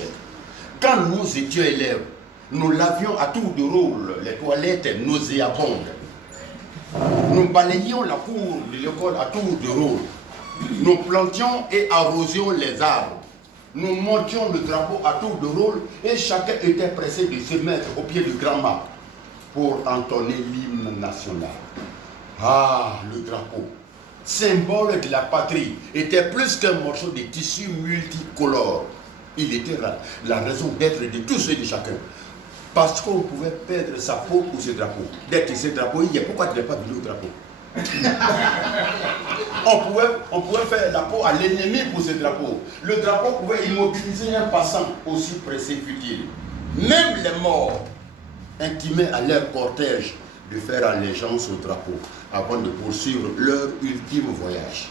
Niger. Quand nous étions élèves, nous lavions à tour de rôle les toilettes nauséabondes. Nous balayions la cour de l'école à tour de rôle. Nous plantions et arrosions les arbres. Nous montions le drapeau à tour de rôle et chacun était pressé de se mettre au pied du grand mât pour entonner l'hymne national. Ah, le drapeau, symbole de la patrie, était plus qu'un morceau de tissu multicolore. Il était la raison d'être de tous et de chacun. Parce qu'on pouvait perdre sa peau pour ce drapeau. Dès que ce drapeau, il y a pourquoi tu n'es pas venu au drapeau? on pouvait faire la peau à l'ennemi pour ce drapeau. Le drapeau pouvait immobiliser un passant aussi pressé fut-il. Même les morts intimaient à leur cortège de faire allégeance au drapeau avant de poursuivre leur ultime voyage.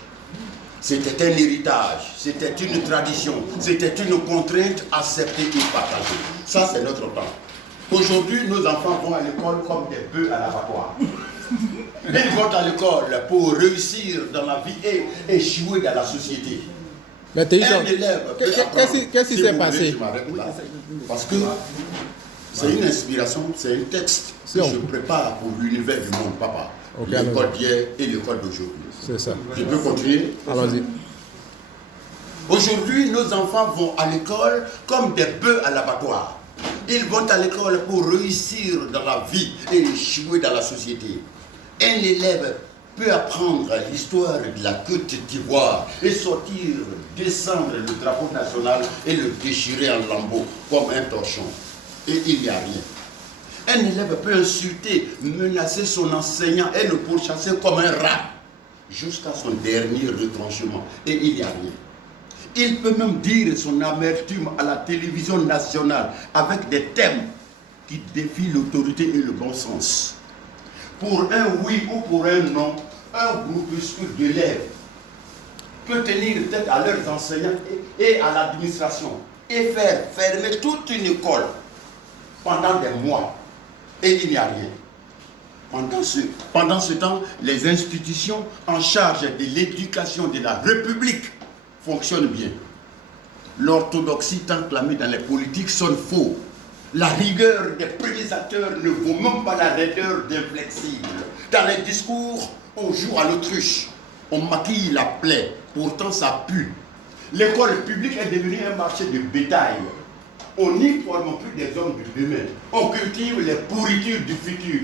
C'était un héritage, c'était une tradition, c'était une contrainte acceptée et partagée. Ça, c'est notre temps. Aujourd'hui, nos enfants vont à l'école comme des bœufs à l'abattoir. Ils vont à l'école pour réussir dans la vie et échouer dans la société. Mais qu'est-ce qui s'est passé? Parce que c'est une inspiration, c'est un texte que je prépare pour l'univers du monde, papa. Okay, l'école d'hier et l'école d'aujourd'hui. C'est ça. Je peux continuer? Allons-y. Aujourd'hui, nos enfants vont à l'école comme des bœufs à l'abattoir. Ils vont à l'école pour réussir dans la vie et échouer dans la société. Un élève peut apprendre l'histoire de la Côte d'Ivoire et sortir, descendre le drapeau national et le déchirer en lambeaux comme un torchon. Et il n'y a rien. Un élève peut insulter, menacer son enseignant et le pourchasser comme un rat jusqu'à son dernier retranchement. Et il n'y a rien. Il peut même dire son amertume à la télévision nationale avec des thèmes qui défient l'autorité et le bon sens. Pour un oui ou pour un non, un groupuscule d'élèves peut tenir tête à leurs enseignants et à l'administration et faire fermer toute une école pendant des mois. Et il n'y a rien. Pendant ce temps, les institutions en charge de l'éducation de la République fonctionnent bien. L'orthodoxie tant clamée dans les politiques sonne faux. La rigueur des premiers acteurs ne vaut même pas la raideur d'inflexibles. Dans les discours, on joue à l'autruche. On maquille la plaie, pourtant ça pue. L'école publique est devenue un marché de bétail. On n'y forme plus des hommes du demain. On cultive les pourritures du futur.